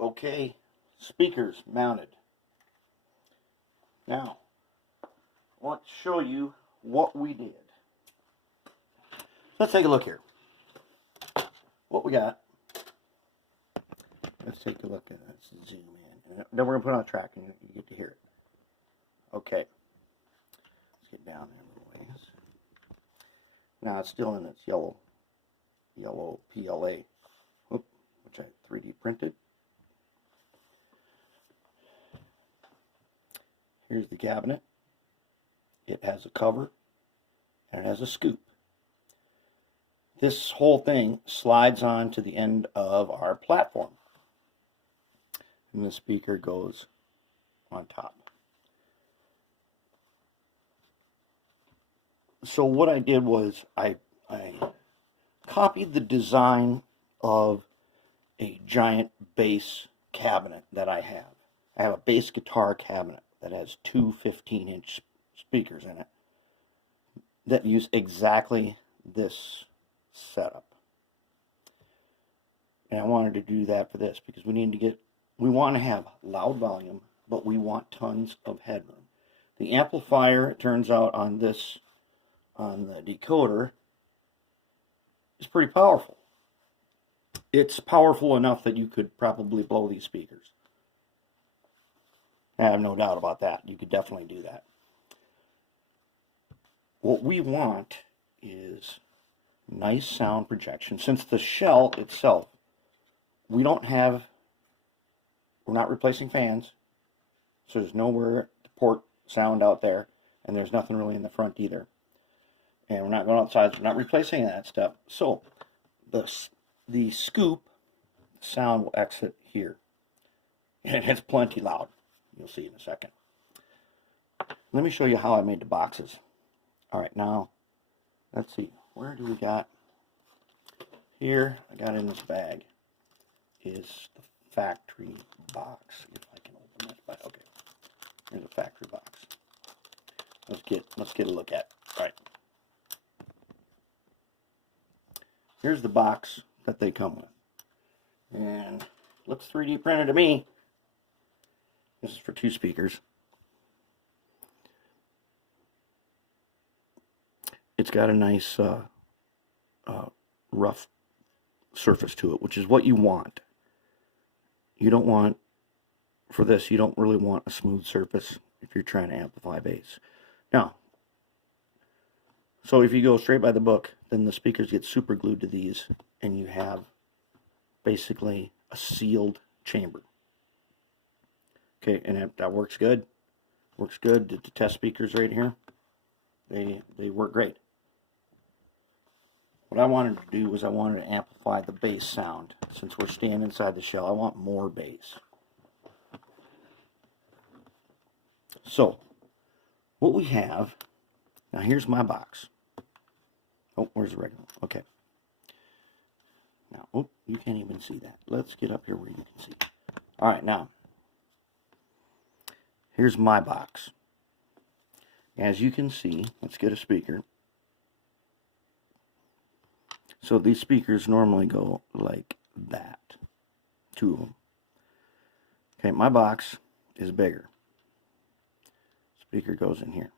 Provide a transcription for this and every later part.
Okay, speakers mounted. Now, I want to show you what we did. Let's take a look here. What we got. Let's take a look at it. Let's zoom in. And then we're going to put on a track and you get to hear it. Okay. Let's get down there a little ways. Now it's still in its yellow PLA, which I 3D printed. Here's the cabinet. It has a cover and it has a scoop. This whole thing slides on to the end of our platform. And the speaker goes on top. So what I did was I copied the design of a giant bass cabinet that I have. I have a bass guitar cabinet that has two 15-inch speakers in it that use exactly this setup. And I wanted to do that for this because we want to have loud volume, but we want tons of headroom. The amplifier, it turns out, on the decoder is pretty powerful. It's powerful enough that you could probably blow these speakers. I have no doubt about that. You could definitely do that. What we want is nice sound projection. Since the shell itself, we're not replacing fans, so there's nowhere to port sound out there, and there's nothing really in the front either. And we're not going outside, so we're not replacing that stuff. So the scoop sound will exit here. And it's plenty loud. You'll see in a second. Let me show you how I made the boxes. Alright, now, let's see. Where do we got? Here, I got in this bag, is the factory box. If I can open this bag. Okay. Here's a factory box. Let's get a look at it. Alright. Here's the box that they come with. And looks 3D printed to me. This is for two speakers. It's got a nice rough surface to it, which is what you want. You don't want, for this, you don't really want a smooth surface if you're trying to amplify bass. Now, so if you go straight by the book, then the speakers get super glued to these, and you have basically a sealed chamber. Okay, and that works good. Works good. The test speakers right here, they work great. What I wanted to do was I wanted to amplify the bass sound. Since we're standing inside the shell, I want more bass. So, what we have, now here's my box. Oh, where's the regular one? Okay. Now, oh, you can't even see that. Let's get up here where you can see. Alright, now, here's my box. As you can see, let's get a speaker. So these speakers normally go like that. Two of them. Okay, my box is bigger. Speaker goes in here.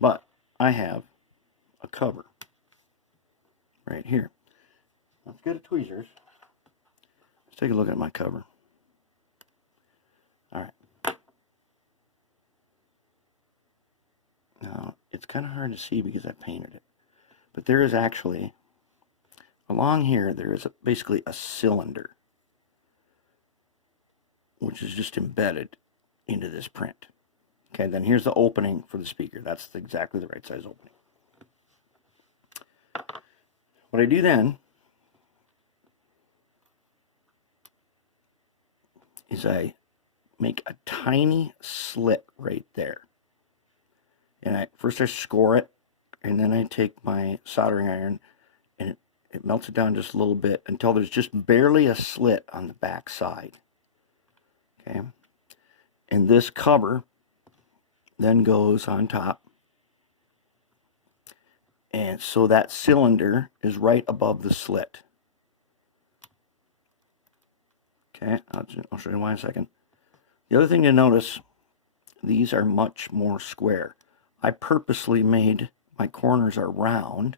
But I have a cover right here. Let's get a tweezers. Let's take a look at my cover. Alright. Now, it's kind of hard to see because I painted it. But there is actually, along here, there is basically a cylinder, which is just embedded into this print. Okay, then here's the opening for the speaker. That's exactly the right size opening. What I do then is I make a tiny slit right there. And first I score it, and then I take my soldering iron and it melts it down just a little bit until there's just barely a slit on the back side. Okay, and this cover then goes on top, and so that cylinder is right above the slit. Okay, I'll show you why in a second. The other thing to notice, these are much more square. I purposely made my corners are round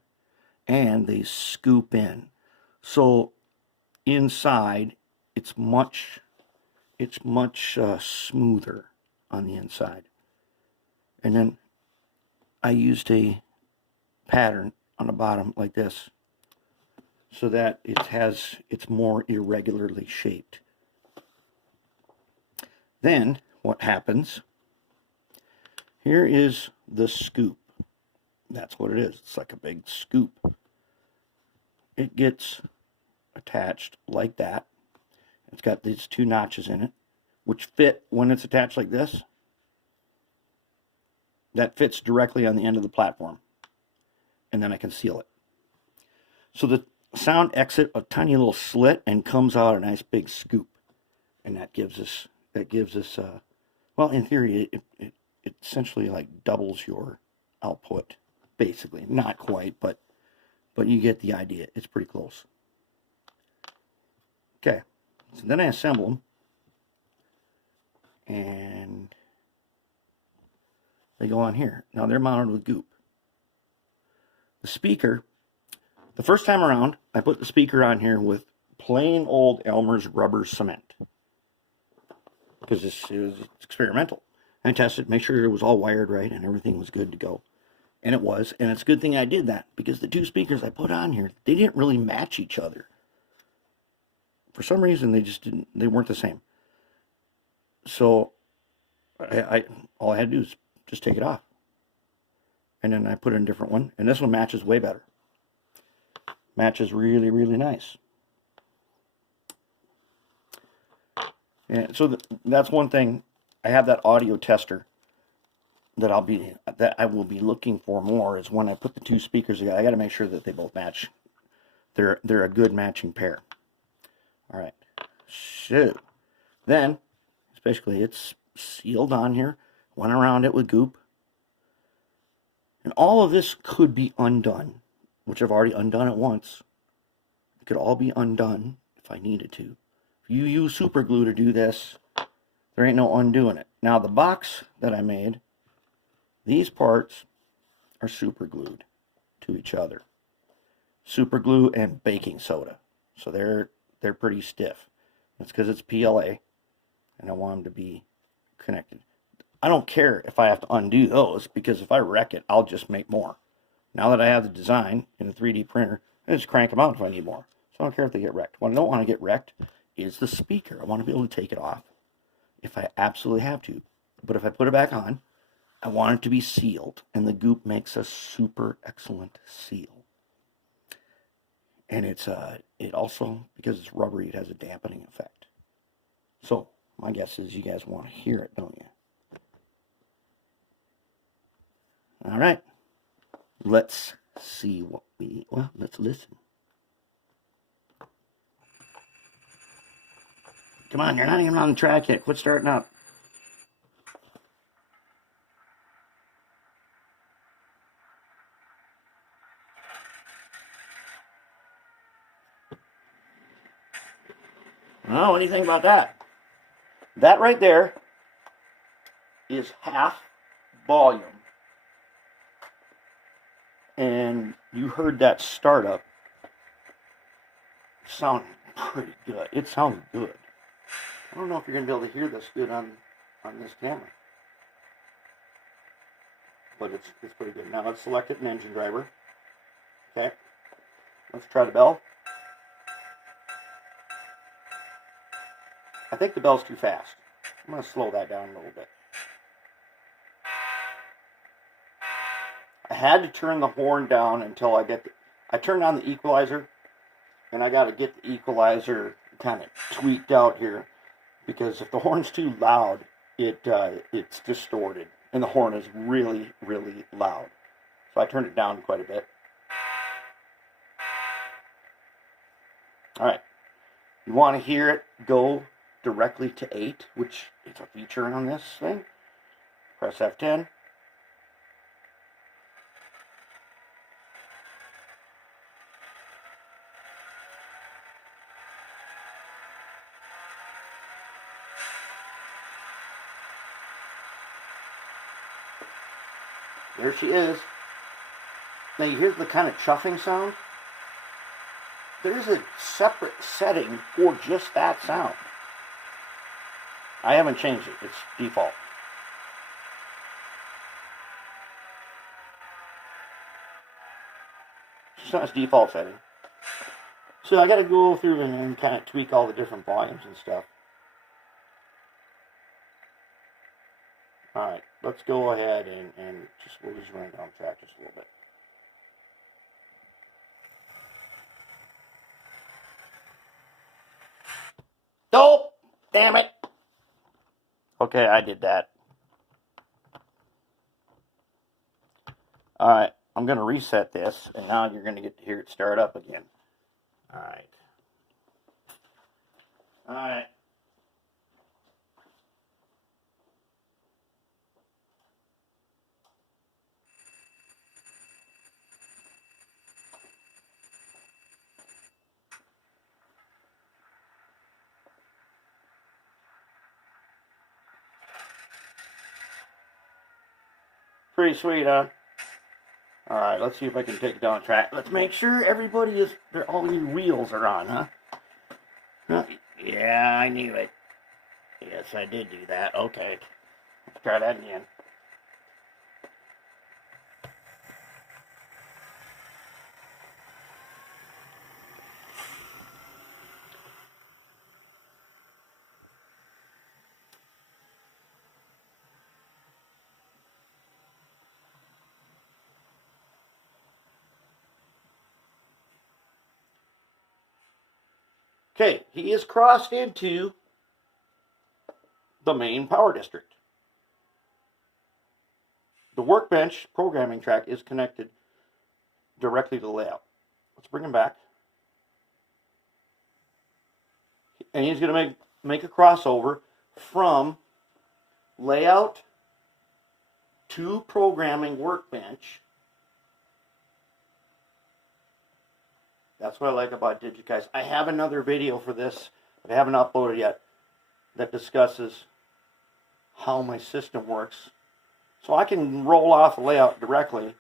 and they scoop in. So inside, it's much smoother on the inside. And then I used a pattern on the bottom like this so that it's more irregularly shaped. Then what happens, here is the scoop. That's what it is. It's like a big scoop. It gets attached like that. It's got these two notches in it, which fit when it's attached like this. That fits directly on the end of the platform. And then I can seal it. So the sound exits a tiny little slit and comes out a nice big scoop. And that gives us well, in theory, it essentially like doubles your output, basically. Not quite, but you get the idea. It's pretty close. Okay, so then I assemble them, and they go on here. Now they're mounted with goop. The speaker, the first time around, I put the speaker on here with plain old Elmer's rubber cement. Because this is experimental. I tested, make sure it was all wired right and everything was good to go. And it was, and it's a good thing I did that, because the two speakers I put on here, they didn't really match each other. For some reason, they weren't the same. So all I had to do is just take it off. And then I put in a different one, and this one matches way better. Matches really, really nice. And so that's one thing. I have that audio tester that I will be looking for more, is when I put the two speakers together. I got to make sure that they both match. They're a good matching pair. All right. So then, basically, it's sealed on here. Went around it with goop. And all of this could be undone, which I've already undone it once. It could all be undone if I needed to. If you use super glue to do this, there ain't no undoing it. Now the box that I made, these parts are super glued to each other. Super glue and baking soda. So they're pretty stiff. That's because it's PLA, and I want them to be connected. I don't care if I have to undo those, because if I wreck it, I'll just make more. Now that I have the design in a 3D printer, I just crank them out if I need more. So I don't care if they get wrecked. What I don't want to get wrecked is the speaker. I want to be able to take it off if I absolutely have to. But if I put it back on, I want it to be sealed, and the goop makes a super excellent seal. And it also, because it's rubbery, it has a dampening effect. So my guess is you guys want to hear it, don't you? All right, let's see let's listen. Come on, you're not even on the track yet. Quit starting up. Oh, what do you think about that? That right there is half volume. And you heard that startup sound pretty good. It sounds good. I don't know if you're going to be able to hear this good on this camera. But it's pretty good. Now let's select it in engine driver. Okay. Let's try the bell. I think the bell's too fast. I'm going to slow that down a little bit. I had to turn the horn down until I turned on the equalizer, and I got to get the equalizer kind of tweaked out here, because if the horn's too loud, it's distorted, and the horn is really, really loud. So I turned it down quite a bit. All right, you want to hear it go directly to 8, which is a feature on this thing. Press F10. There she is. Now you hear the kind of chuffing sound? There's a separate setting for just that sound. I haven't changed it. It's default. It's not its default setting. So I got to go through and kind of tweak all the different volumes and stuff. Alright, let's go ahead and we'll just run down track just a little bit. Nope! Damn it! Okay, I did that. Alright, I'm going to reset this, and now you're going to get to hear it start up again. Alright. Alright. Pretty sweet, huh? Alright, let's see if I can take it down track. Let's make sure everybody is, all these wheels are on, huh? Yeah, I knew it. Yes, I did do that. Okay. Let's try that again. Okay, he is crossed into the main power district. The workbench programming track is connected directly to the layout. Let's bring him back. And he's going to make a crossover from layout to programming workbench. That's what I like about DigiGuys. I have another video for this that I haven't uploaded yet that discusses how my system works. So I can roll off the layout directly.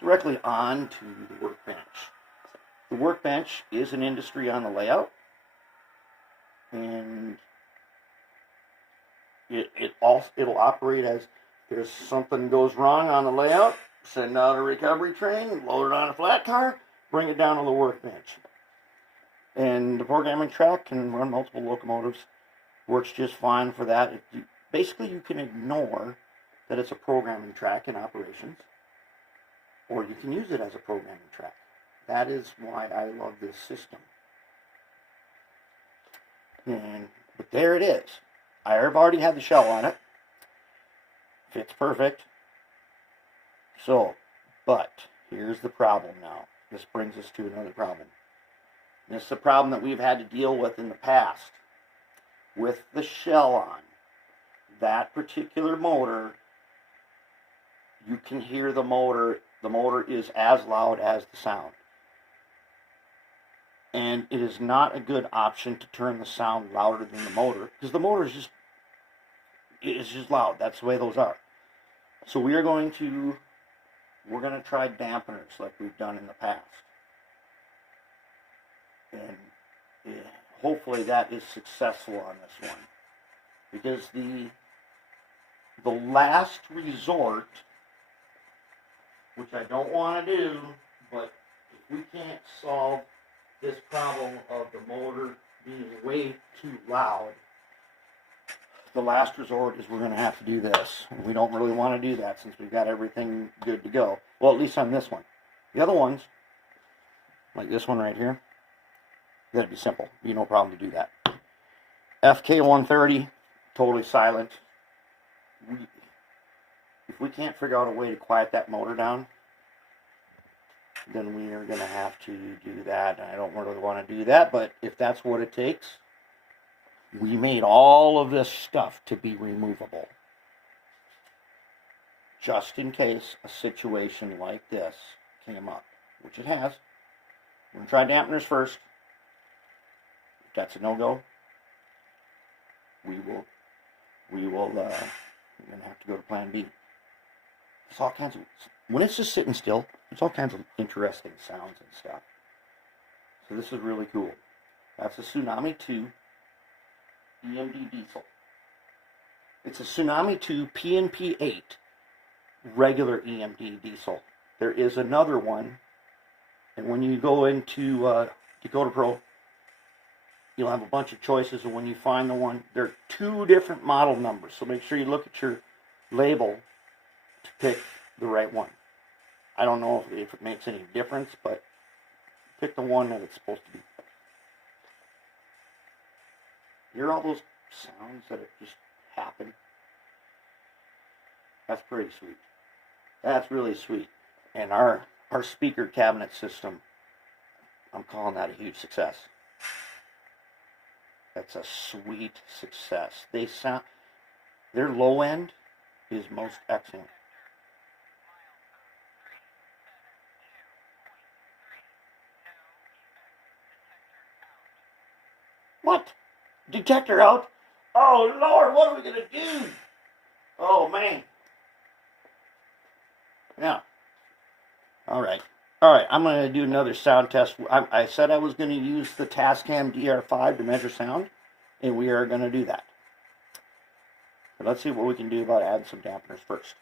Directly onto the workbench. The workbench is an industry on the layout. And it'll operate as there's something goes wrong on the layout, send out a recovery train, load it on a flat car, bring it down to the workbench. And the programming track can run multiple locomotives. Works just fine for that. Basically, you can ignore that it's a programming track in operations, or you can use it as a programming track. That is why I love this system. But there it is. I've already had the shell on it. Fits perfect. So, but here's the problem now. This brings us to another problem. This is a problem that we've had to deal with in the past. With the shell on, that particular motor, you can hear the motor. The motor is as loud as the sound. And it is not a good option to turn the sound louder than the motor, because the motor is just loud. That's the way those are. So we're going to try dampeners like we've done in the past. And hopefully that is successful on this one. Because the last resort, which I don't want to do, but if we can't solve this problem of the motor being way too loud, the last resort is we're going to have to do this. And we don't really want to do that since we've got everything good to go. Well, at least on this one. The other ones, like this one right here, that'd be simple. Be no problem to do that. FK130, totally silent. If we can't figure out a way to quiet that motor down, then we are going to have to do that. I don't really want to do that, but if that's what it takes, we made all of this stuff to be removable. Just in case a situation like this came up, which it has. We're going to try dampeners first. If that's a no-go, we're going to have to go to plan B. It's all kinds of, when it's just sitting still, it's all kinds of interesting sounds and stuff. So this is really cool. That's a Tsunami2 EMD diesel. It's a Tsunami2 PNP8 regular EMD diesel. There is another one, and when you go into Dakota Pro, you'll have a bunch of choices, and when you find the one, there are 2 different model numbers, so make sure you look at your label to pick the right one. I don't know if it makes any difference, but pick the one that it's supposed to be. Hear all those sounds that just happen? That's pretty sweet. That's really sweet. And our speaker cabinet system, I'm calling that a huge success. That's a sweet success. Their low end is most excellent. What? Detector out? Oh Lord, what are we gonna do? Oh man. Yeah. All right. I'm going to do another sound test. I said I was going to use the Tascam DR5 to measure sound, and we are going to do that. But let's see what we can do about adding some dampeners first.